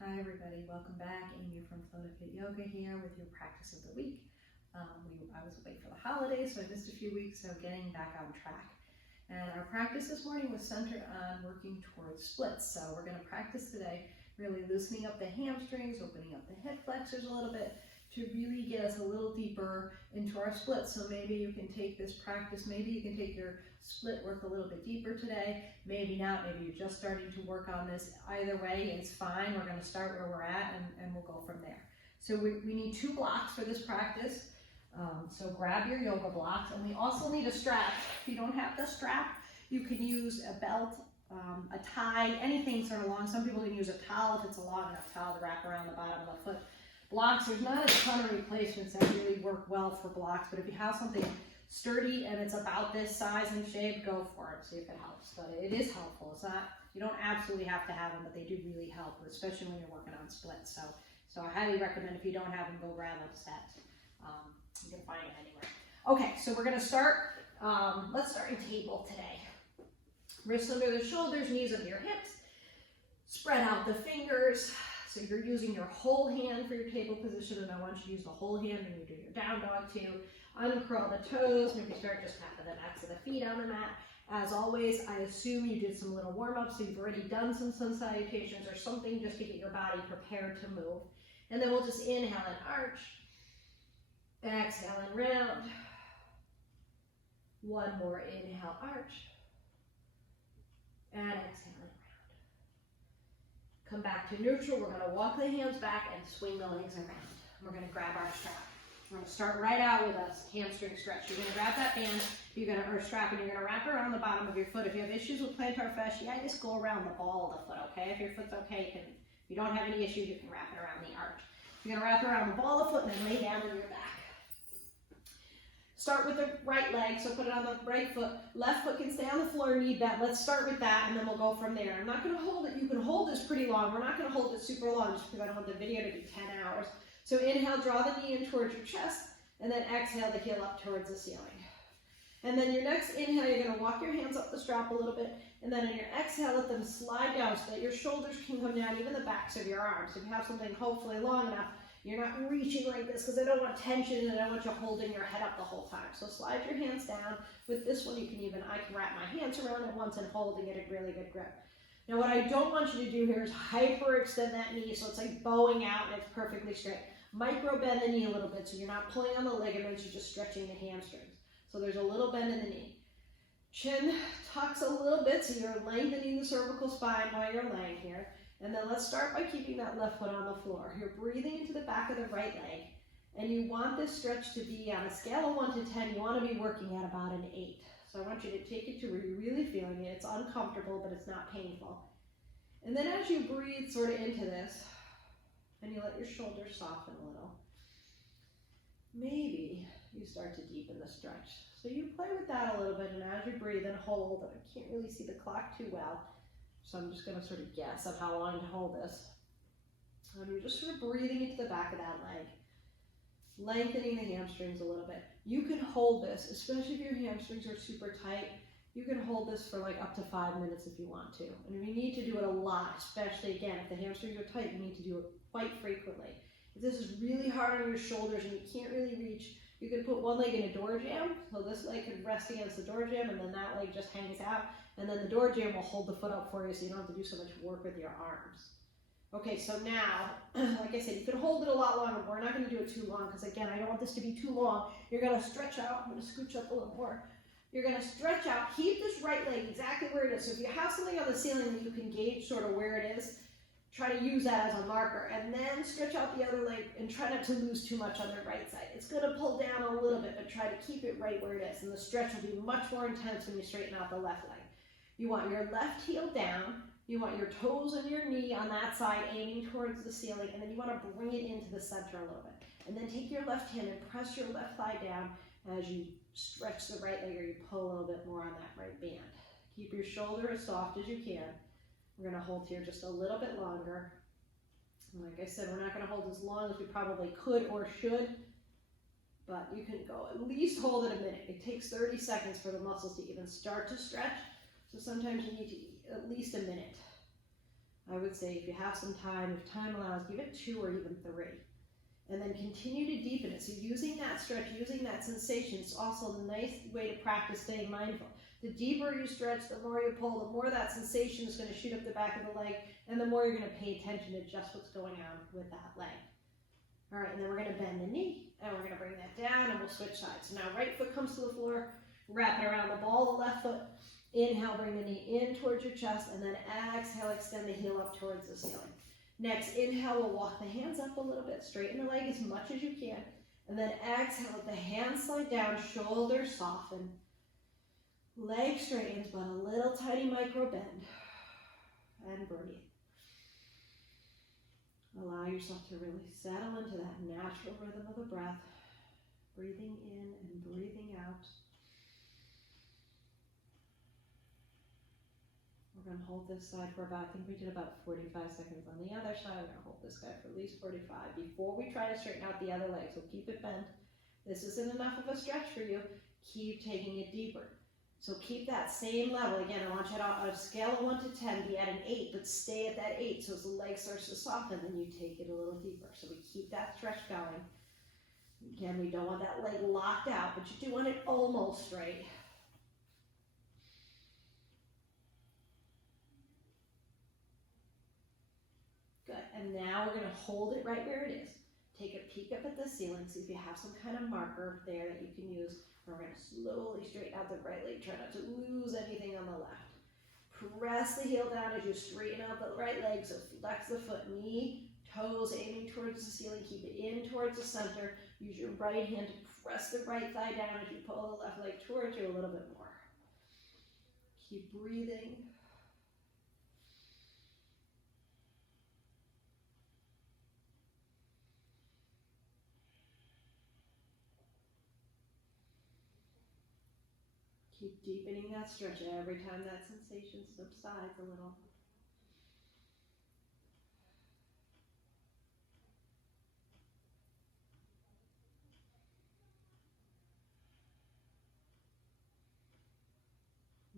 Hi everybody, welcome back. Amie from Flow to Fit Yoga here with your practice of the week. I was away for the holidays, so I missed a few weeks, so getting back on track. And our practice this morning was centered on working towards splits. So we're going to practice today really loosening up the hamstrings, opening up the hip flexors a little bit to really get us a little deeper into our splits. So maybe you can take this practice, maybe you can take your split work a little bit deeper today, maybe not, maybe you're just starting to work on this. Either way, it's fine. We're going to start where we're at and we'll go from there. So we need 2 blocks for this practice. So grab your yoga blocks, and we also need a strap. If you don't have the strap, you can use a belt, a tie, anything sort of long. Some people can use a towel if it's a long enough towel to wrap around the bottom of the foot. Blocks, there's not a ton of replacements that really work well for blocks, but if you have something sturdy and it's about this size and shape, go for it, see if it helps. But it is helpful. It's not, you don't absolutely have to have them, but they do really help, especially when you're working on splits. So I highly recommend, if you don't have them, go grab a set. You can find it anywhere. Okay, so we're gonna start, let's start in table today. Wrists under the shoulders, knees under your hips. Spread out the fingers. So you're using your whole hand for your table position, and I want you to use the whole hand when you do your down dog too. Uncurl the toes, maybe start just tapping the backs of the feet on the mat. As always, I assume you did some little warm-ups, so you've already done some sun salutations or something just to get your body prepared to move. And then we'll just inhale and arch. Exhale and round. One more inhale, arch. And exhale and round. Come back to neutral. We're going to walk the hands back and swing the legs around. We're going to grab our strap. We're going to start right out with a hamstring stretch. You're going to grab that band, or strap, and you're going to wrap it around the bottom of your foot. If you have issues with plantar fasciitis, go around the ball of the foot, okay? If your foot's okay, if you don't have any issues, you can wrap it around the arch. You're going to wrap it around the ball of the foot and then lay down on your back. Start with the right leg, so put it on the right foot. Left foot can stay on the floor, knee bent. Let's start with that, and then we'll go from there. I'm not going to hold it. You can hold this pretty long. We're not going to hold it super long just because I don't want the video to be 10 hours. So inhale, draw the knee in towards your chest, and then exhale the heel up towards the ceiling. And then your next inhale, you're going to walk your hands up the strap a little bit, and then in your exhale, let them slide down so that your shoulders can come down, even the backs of your arms. If you have something hopefully long enough, you're not reaching like this because I don't want tension and I don't want you holding your head up the whole time. So slide your hands down. With this one, I can wrap my hands around it once and hold and get a really good grip. Now what I don't want you to do here is hyperextend that knee so it's like bowing out and it's perfectly straight. Micro bend the knee a little bit so you're not pulling on the ligaments, you're just stretching the hamstrings. So there's a little bend in the knee. Chin tucks a little bit so you're lengthening the cervical spine while you're laying here. And then let's start by keeping that left foot on the floor. You're breathing into the back of the right leg, and you want this stretch to be on a scale of 1 to 10, you want to be working at about an 8. So I want you to take it to where you're really feeling it. It's uncomfortable, but it's not painful. And then as you breathe sort of into this, and you let your shoulders soften a little, maybe you start to deepen the stretch. So you play with that a little bit, and as you breathe and hold, and I can't really see the clock too well, so I'm just going to sort of guess of how long to hold this. And you're just sort of breathing into the back of that leg, lengthening the hamstrings a little bit. You can hold this, especially if your hamstrings are super tight, you can hold this for like up to 5 minutes if you want to. And if you need to do it a lot, especially again, if the hamstrings are tight, you need to do it quite frequently. If this is really hard on your shoulders and you can't really reach, you can put one leg in a door jamb. So this leg could rest against the door jamb and then that leg just hangs out. And then the door jamb will hold the foot up for you so you don't have to do so much work with your arms. Okay, so now, like I said, you can hold it a lot longer, but we're not going to do it too long because again, I don't want this to be too long. You're going to stretch out. I'm going to scooch up a little more. You're going to stretch out. Keep this right leg exactly where it is. So if you have something on the ceiling that you can gauge sort of where it is, try to use that as a marker. And then stretch out the other leg and try not to lose too much on the right side. It's going to pull down a little bit, but try to keep it right where it is. And the stretch will be much more intense when you straighten out the left leg. You want your left heel down, you want your toes and your knee on that side aiming towards the ceiling, and then you want to bring it into the center a little bit. And then take your left hand and press your left thigh down as you stretch the right leg or you pull a little bit more on that right band. Keep your shoulder as soft as you can. We're going to hold here just a little bit longer. And like I said, we're not going to hold as long as we probably could or should, but you can go at least hold it a minute. It takes 30 seconds for the muscles to even start to stretch. So sometimes you need to at least a minute. I would say if you have some time, if time allows, give it 2 or even 3. And then continue to deepen it. So using that stretch, using that sensation is also a nice way to practice staying mindful. The deeper you stretch, the more you pull, the more that sensation is going to shoot up the back of the leg, and the more you're going to pay attention to just what's going on with that leg. All right, and then we're going to bend the knee, and we're going to bring that down, and we'll switch sides. So now right foot comes to the floor, wrap it around the ball of the left foot. Inhale, bring the knee in towards your chest, and then exhale, extend the heel up towards the ceiling. Next, inhale, we'll walk the hands up a little bit, straighten the leg as much as you can, and then exhale, let the hands slide down, shoulders soften, leg straightens, but a little tiny micro bend, and breathe. Allow yourself to really settle into that natural rhythm of the breath, breathing in and breathing out. We're going to hold this side for about, I think we did about 45 seconds on the other side. We're going to hold this guy for at least 45 before we try to straighten out the other leg. So keep it bent. This isn't enough of a stretch for you. Keep taking it deeper. So keep that same level. Again, I want you to, on a scale of 1 to 10, be at an 8, but stay at that 8. So as the leg starts to soften, then you take it a little deeper. So we keep that stretch going. Again, we don't want that leg locked out, but you do want it almost straight. Good, and now we're gonna hold it right where it is. Take a peek up at the ceiling, see if you have some kind of marker there that you can use. And we're gonna slowly straighten out the right leg, try not to lose anything on the left. Press the heel down as you straighten out the right leg, so flex the foot, knee, toes aiming towards the ceiling, keep it in towards the center. Use your right hand to press the right thigh down as you pull the left leg towards you a little bit more. Keep breathing. Keep deepening that stretch every time that sensation subsides a little.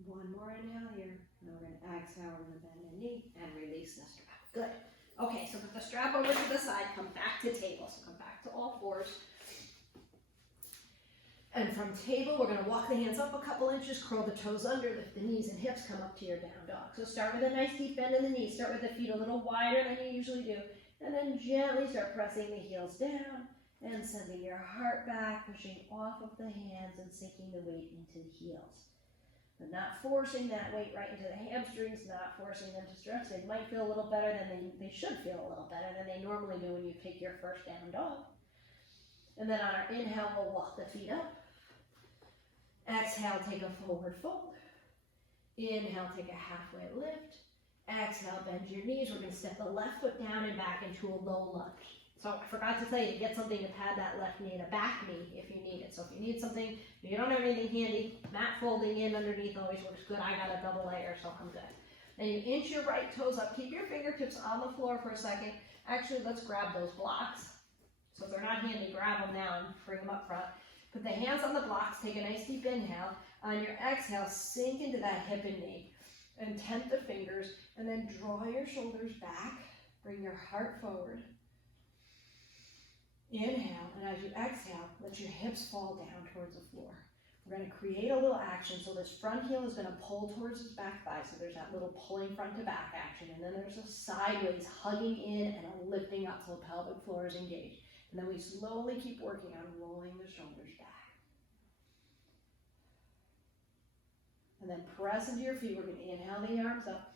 One more inhale here. And we're going to exhale, we're going to bend the knee and release the strap. Good. Okay, so put the strap over to the side, come back to table. So come back to all fours. And from table, we're going to walk the hands up a couple inches, curl the toes under, lift the knees and hips, come up to your down dog. So start with a nice deep bend in the knees. Start with the feet a little wider than you usually do. And then gently start pressing the heels down and sending your heart back, pushing off of the hands and sinking the weight into the heels. But not forcing that weight right into the hamstrings, not forcing them to stretch. They might feel a little better than they should feel a little better than they normally do when you take your first down dog. And then on our inhale, we'll walk the feet up. Exhale, take a forward fold. Inhale, take a halfway lift. Exhale, bend your knees. We're going to step the left foot down and back into a low lunge. So I forgot to tell you to get something to pad that left knee and a back knee if you need it. So if you need something, if you don't have anything handy, mat folding in underneath always works good. I got a double layer, so I'm good. Then you inch your right toes up. Keep your fingertips on the floor for a second. Actually, let's grab those blocks. So if they're not handy, grab them now and bring them up front. Put the hands on the blocks, take a nice deep inhale. On your exhale, sink into that hip and knee and tent the fingers, and then draw your shoulders back. Bring your heart forward. Inhale, and as you exhale, let your hips fall down towards the floor. We're going to create a little action. So this front heel is going to pull towards his back thigh. So there's that little pulling front to back action. And then there's a sideways hugging in and a lifting up so the pelvic floor is engaged. And then we slowly keep working on rolling the shoulders back. And then press into your feet. We're going to inhale the arms up.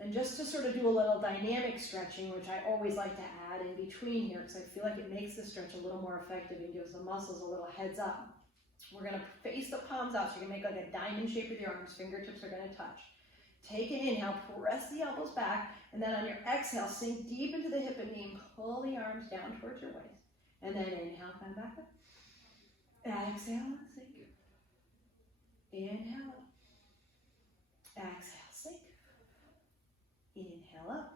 And just to sort of do a little dynamic stretching, which I always like to add in between here, because I feel like it makes the stretch a little more effective and gives the muscles a little heads up. We're going to face the palms out, so you can make like a diamond shape with your arms. Fingertips are going to touch. Take an inhale, press the elbows back, and then on your exhale, sink deep into the hip and knee and pull the arms down towards your waist. And then inhale, come back up. Exhale, sink. Inhale up. Exhale, sink. Inhale up.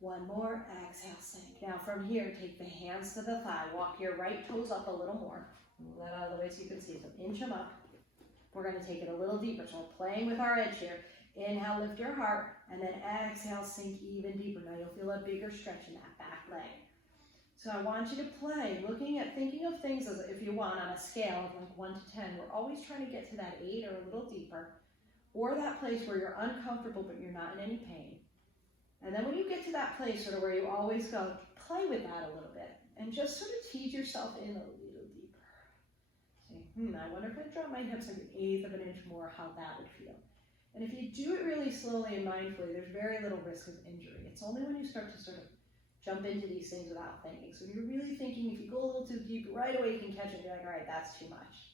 One more. Exhale, sink. Now from here, take the hands to the thigh. Walk your right toes up a little more. Move that out of the way so you can see. So inch them up. We're going to take it a little deeper. So we're playing with our edge here. Inhale, lift your heart, and then exhale, sink even deeper. Now you'll feel a bigger stretch in that back leg. So I want you to play, thinking of things as if you want on a scale of like 1 to 10. We're always trying to get to that 8 or a little deeper, or that place where you're uncomfortable but you're not in any pain. And then when you get to that place sort of where you always go, play with that a little bit and just sort of tease yourself in a little deeper. Say, I wonder if I drop my hips like 1/8 of an inch more, how that would feel. And if you do it really slowly and mindfully, there's very little risk of injury. It's only when you start to sort of jump into these things without thinking. So if you're really thinking, if you go a little too deep, right away you can catch it and you're like, all right, that's too much.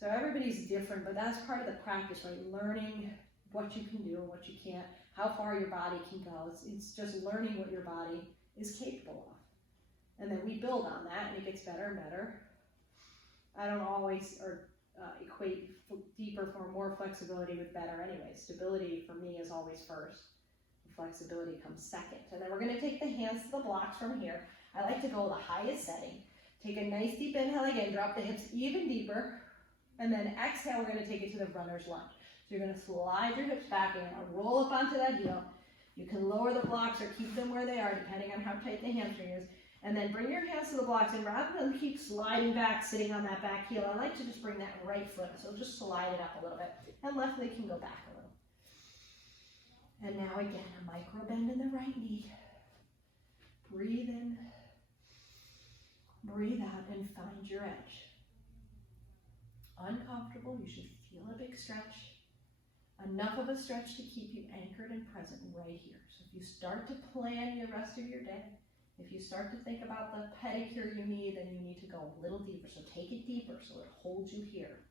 So everybody's different, but that's part of the practice, right? Learning what you can do and what you can't, how far your body can go. It's just learning what your body is capable of. And then we build on that and it gets better and better. I don't always equate deeper or more flexibility with better anyway. Stability for me is always first. Flexibility comes second. And then we're going to take the hands to the blocks from here. I like to go the highest setting. Take a nice deep inhale again, drop the hips even deeper. And then exhale, we're going to take it to the runner's lunge. So you're going to slide your hips back in, roll up onto that heel. You can lower the blocks or keep them where they are depending on how tight the hamstring is. And then bring your hands to the blocks, and rather than keep sliding back, sitting on that back heel, I like to just bring that right foot. So just slide it up a little bit. And left leg can go back a little. And now again, a micro bend in the right knee. Breathe in, breathe out, and find your edge. Uncomfortable, you should feel a big stretch. Enough of a stretch to keep you anchored and present right here. So if you start to plan the rest of your day, if you start to think about the pedicure you need, then you need to go a little deeper. So take it deeper so it holds you here.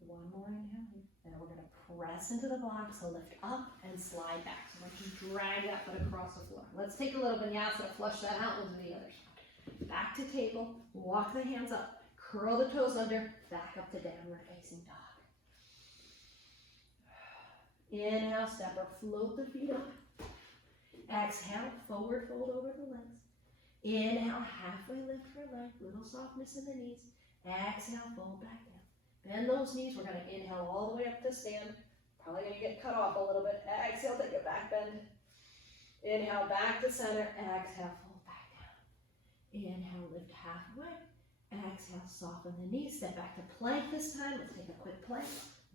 One more inhale. Now we're going to press into the block, so lift up and slide back. So let's just drag that foot across the floor. Let's take a little vinyasa, flush that out into the other side. Back to table, walk the hands up, curl the toes under, back up to downward facing dog. Inhale, step or float the feet up. Exhale, forward fold over the legs. Inhale, halfway lift for leg, little softness in the knees. Exhale, fold back down. Bend those knees. We're going to inhale all the way up to stand. Probably going to get cut off a little bit. Exhale, take a back bend. Inhale, back to center. Exhale, fold back down. Inhale, lift halfway. Exhale, soften the knees. Step back to plank this time. Let's take a quick plank.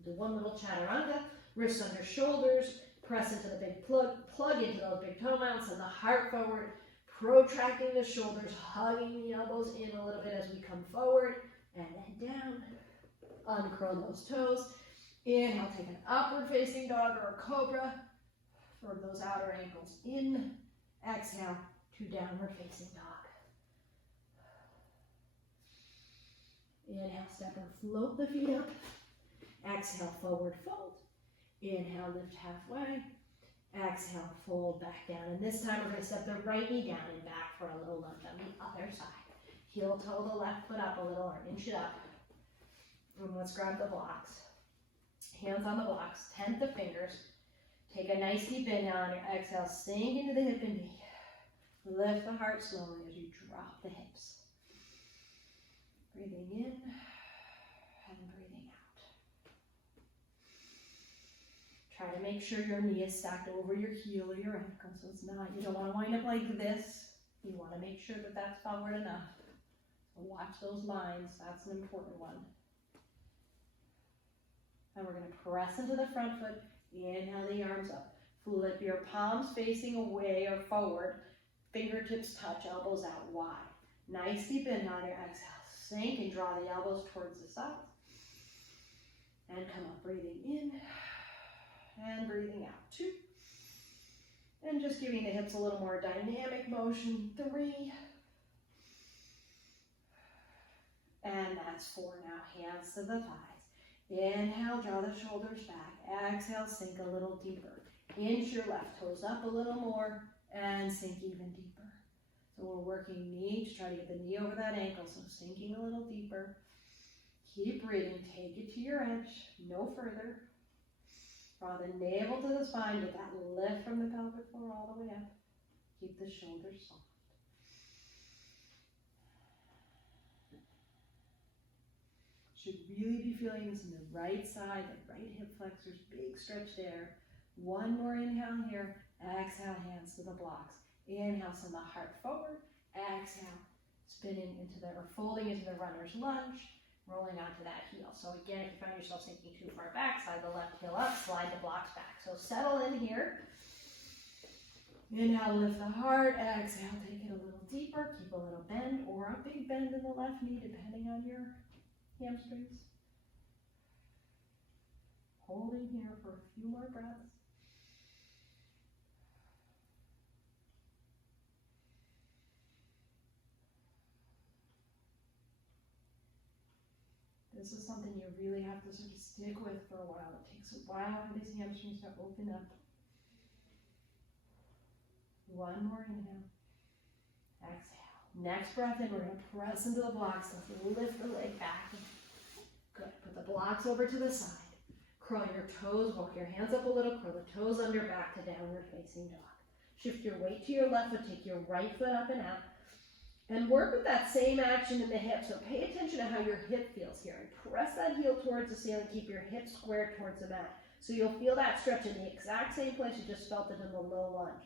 Do one little chaturanga. Wrists under shoulders. Press into the big plug into those big toe mounts. And the heart forward. Protracting the shoulders. Hugging the elbows in a little bit as we come forward. And then down. Uncurl those toes. Inhale, take an upward facing dog or a cobra for those outer ankles in. Exhale to downward facing dog. Inhale, step and float the feet up. Exhale, forward fold. Inhale, lift halfway. Exhale, fold back down. And this time we're going to step the right knee down and back for a little lunge on the other side. Heel toe the left foot up a little or inch it up. And let's grab the blocks. Hands on the blocks, tent the fingers. Take a nice deep inhale on your exhale, sink into the hip and knee. Lift the heart slowly as you drop the hips. Breathing in and breathing out. Try to make sure your knee is stacked over your heel or your ankle, so it's not, you don't want to wind up like this. You want to make sure that that's forward enough. So watch those lines, that's an important one. And we're going to press into the front foot. Inhale the arms up. Flip your palms facing away or forward. Fingertips touch, elbows out wide. Nice deep inhale on your exhale. Sink and draw the elbows towards the sides. And come up, breathing in and breathing out. 2. And just giving the hips a little more dynamic motion. 3. And that's 4 now. Hands to the thighs. Inhale, draw the shoulders back. Exhale, sink a little deeper. Inch your left toes up a little more and sink even deeper. So we're working knee to try to get the knee over that ankle. So sinking a little deeper. Keep breathing. Take it to your edge. No further. Draw the navel to the spine. Get that lift from the pelvic floor all the way up. Keep the shoulders soft. Should really be feeling this in the right side, the right hip flexors, big stretch there. One more inhale here. Exhale, hands to the blocks. Inhale, send the heart forward. Exhale, spinning into the, or folding into the runner's lunge, rolling onto that heel. So again, if you find yourself sinking too far back, slide the left heel up, slide the blocks back. So settle in here. Inhale, lift the heart. Exhale, take it a little deeper. Keep a little bend or a big bend in the left knee, depending on your hamstrings. Holding here for a few more breaths. This is something you really have to sort of stick with for a while. It takes a while for these hamstrings to open up. One more inhale. Exhale. Next breath in, we're going to press into the blocks. Let's lift the leg back. Good. Put the blocks over to the side. Curl your toes, walk your hands up a little, curl the toes under, back to downward facing dog. Shift your weight to your left foot, take your right foot up and out. And work with that same action in the hip. So pay attention to how your hip feels here. And press that heel towards the ceiling, keep your hips squared towards the mat. So you'll feel that stretch in the exact same place you just felt it in the low lunge.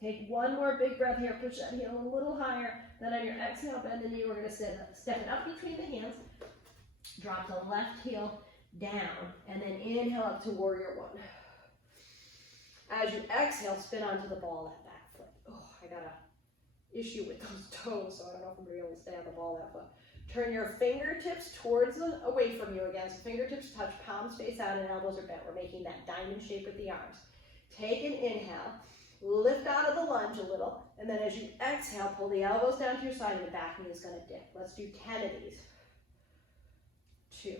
Take one more big breath here, push that heel a little higher. Then on your exhale, bend the knee, we're going to step it up between the hands. Drop the left heel down, and then inhale up to warrior one. As you exhale, spin onto the ball of that back foot. Oh, I got an issue with those toes, so I don't know if I'm going to be able to stay on the ball of that foot. Turn your fingertips away from you again. So fingertips touch, palms face out, and elbows are bent. We're making that diamond shape with the arms. Take an inhale, lift out of the lunge a little, and then as you exhale, pull the elbows down to your side, and the back knee is going to dip. Let's do 10 of these. 2.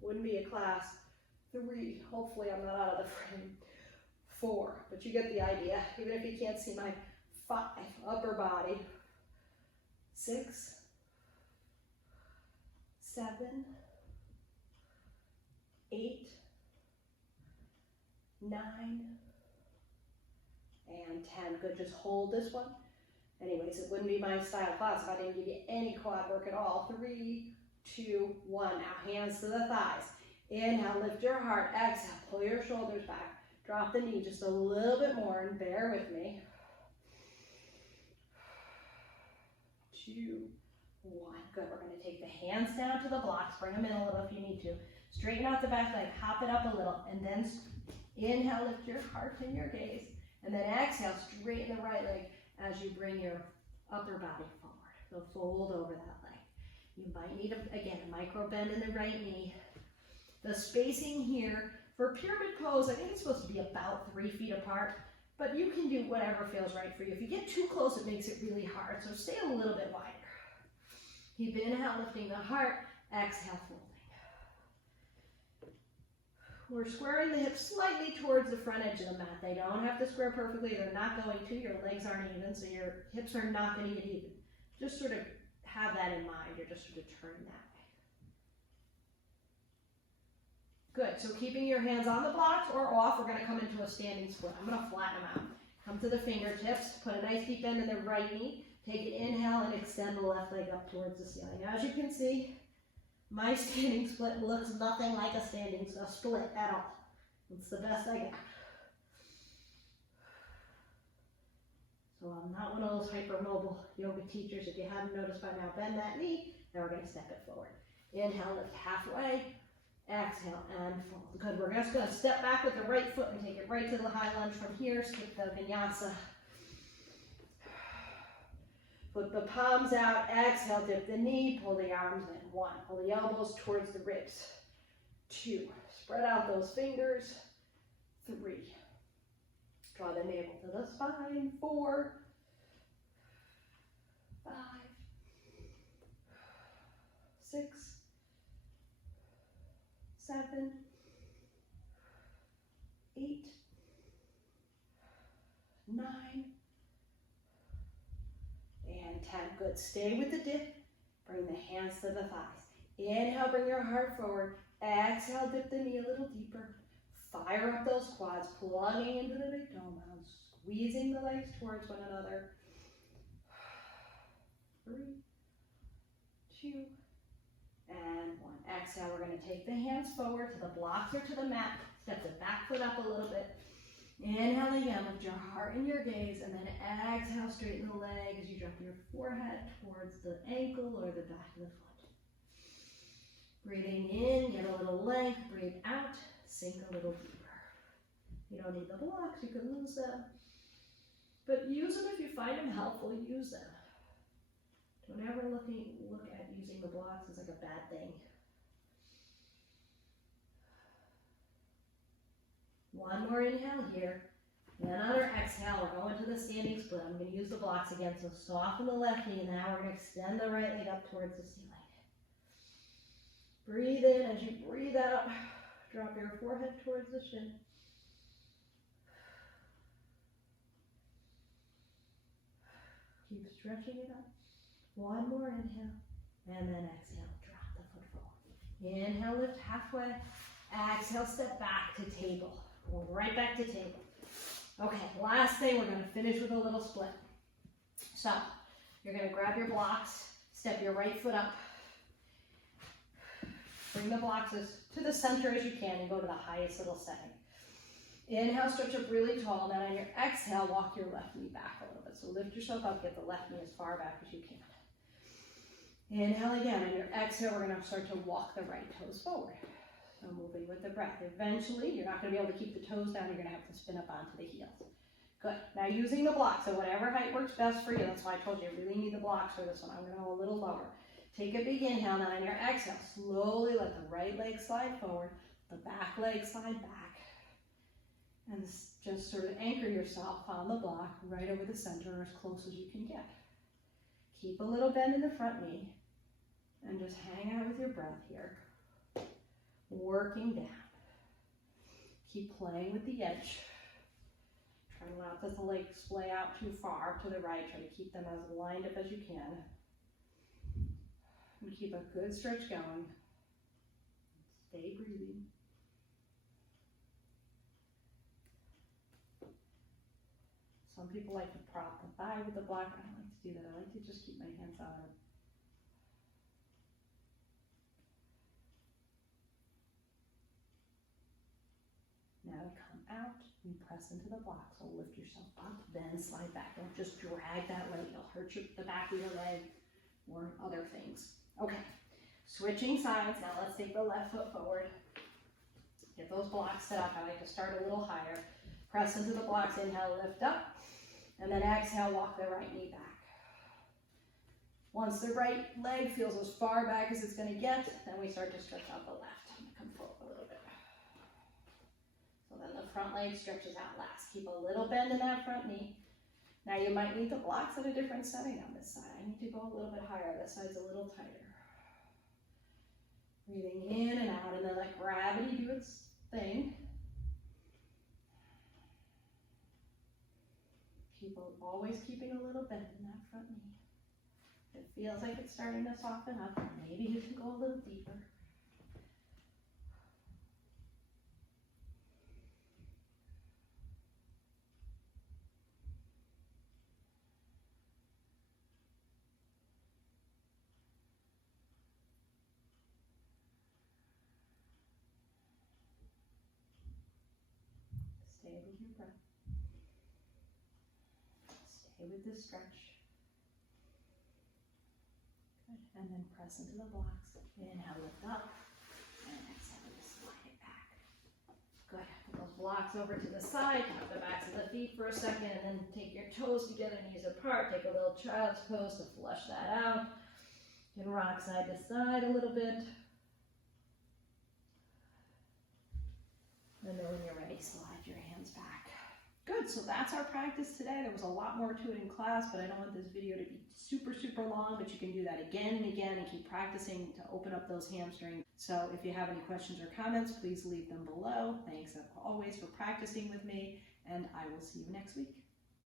Wouldn't be a class. 3. Hopefully I'm not out of the frame. 4. But you get the idea. Even if you can't see my 5. Upper body. 6. 7. 8. 9. And 10. Good. Just hold this one. Anyways, it wouldn't be my style class if I didn't give you any quad work at all. 3, 2, 1. Now hands to the thighs. Inhale, lift your heart. Exhale, pull your shoulders back. Drop the knee just a little bit more and bear with me. 2, 1. Good. We're going to take the hands down to the blocks. Bring them in a little if you need to. Straighten out the back leg. Hop it up a little. And then inhale, lift your heart and your gaze. And then exhale, straighten the right leg as you bring your upper body forward. So fold over that leg. You might need, again, a micro bend in the right knee. The spacing here, for pyramid pose, I think it's supposed to be about 3 feet apart, but you can do whatever feels right for you. If you get too close, it makes it really hard, so stay a little bit wider. Keep inhale, lifting the heart, exhale, folding. We're squaring the hips slightly towards the front edge of the mat. They don't have to square perfectly. They're not going to. Your legs aren't even, so your hips are not going to get even. Just sort of have that in mind. You're just sort of turning that way. Good. So keeping your hands on the blocks or off, we're going to come into a standing split. I'm going to flatten them out. Come to the fingertips. Put a nice deep bend in the right knee. Take an inhale and extend the left leg up towards the ceiling. As you can see, my standing split looks nothing like a split at all. It's the best I got. So I'm not one of those hypermobile yoga teachers. If you haven't noticed by now, bend that knee. Now we're going to step it forward. Inhale, lift halfway. Exhale and fold. Good. We're just going to step back with the right foot and take it right to the high lunge from here. Skip the vinyasa. Put the palms out. Exhale, dip the knee. Pull the arms in. 1. Pull the elbows towards the ribs. 2. Spread out those fingers. 3. Draw the navel to the spine. 4. 5. 6. 7. 8. 9. And 10. Good. Stay with the dip. Bring the hands to the thighs. Inhale, bring your heart forward. Exhale, dip the knee a little deeper. Fire up those quads, plugging into the big toe mound, squeezing the legs towards one another. 3, 2, and one. Exhale, we're going to take the hands forward to the blocks or to the mat. Step the back foot up a little bit. Inhale again, lift your heart and your gaze, and then exhale, straighten the leg as you drop your forehead towards the ankle or the back of the foot. Breathing in, get a little length. Breathe out, sink a little deeper. You don't need the blocks, you can lose them. But use them if you find them helpful, use them. Don't ever look at using the blocks as like a bad thing. One more inhale here. Then on our exhale, we're going to the standing split. I'm going to use the blocks again, so soften the left knee. Now we're going to extend the right leg up towards the ceiling. Breathe in. As you breathe out, drop your forehead towards the shin. Keep stretching it up. One more inhale, and then exhale, drop the foot forward. Inhale, lift halfway. Exhale, step back to table. Go right back to table. Okay, last thing, we're going to finish with a little split. So, you're going to grab your blocks, step your right foot up. Bring the blocks to the center as you can and go to the highest little setting. Inhale, stretch up really tall. Then on your exhale, walk your left knee back a little bit. So lift yourself up, get the left knee as far back as you can. Inhale again. On your exhale, we're going to start to walk the right toes forward. So moving with the breath. Eventually, you're not going to be able to keep the toes down. You're going to have to spin up onto the heels. Good. Now using the blocks, so whatever height works best for you. That's why I told you you really need the blocks for this one. I'm going to go a little lower. Take a big inhale. Then on your exhale, slowly let the right leg slide forward, the back leg slide back, and just sort of anchor yourself on the block right over the center or as close as you can get. Keep a little bend in the front knee and just hang out with your breath here. Working down. Keep playing with the edge. Try not to let the legs splay out too far to the right. Try to keep them as lined up as you can. And keep a good stretch going. Stay breathing. Some people like to prop the thigh with the block. I don't like to do that. I like to just keep my hands on it. Now to come out and press into the block. So lift yourself up, then slide back. Don't just drag that leg. It'll hurt the back of your leg or other things. Okay, switching sides. Now let's take the left foot forward. Get those blocks set up. I like to start a little higher. Press into the blocks. Inhale, lift up. And then exhale, walk the right knee back. Once the right leg feels as far back as it's going to get, then we start to stretch out the left. I'm going to come forward a little bit. So then the front leg stretches out last. Keep a little bend in that front knee. Now you might need the blocks at a different setting on this side. I need to go a little bit higher. This side's a little tighter. Breathing in and out, and then let gravity do its thing. Always keeping a little bend in that front knee. It feels like it's starting to soften up. Maybe you can go a little deeper. Stay with your breath. Stay with this stretch. Good. And then press into the blocks. Inhale, lift up. And exhale, just slide it back. Good. Put those blocks over to the side. Tap the backs of the feet for a second. And then take your toes together, knees apart. Take a little child's pose to flush that out. You can rock side to side a little bit. And then when you're ready, slide your hands back. Good, so that's our practice today. There was a lot more to it in class, but I don't want this video to be super, super long, but you can do that again and again and keep practicing to open up those hamstrings. So if you have any questions or comments, please leave them below. Thanks as always for practicing with me, and I will see you next week.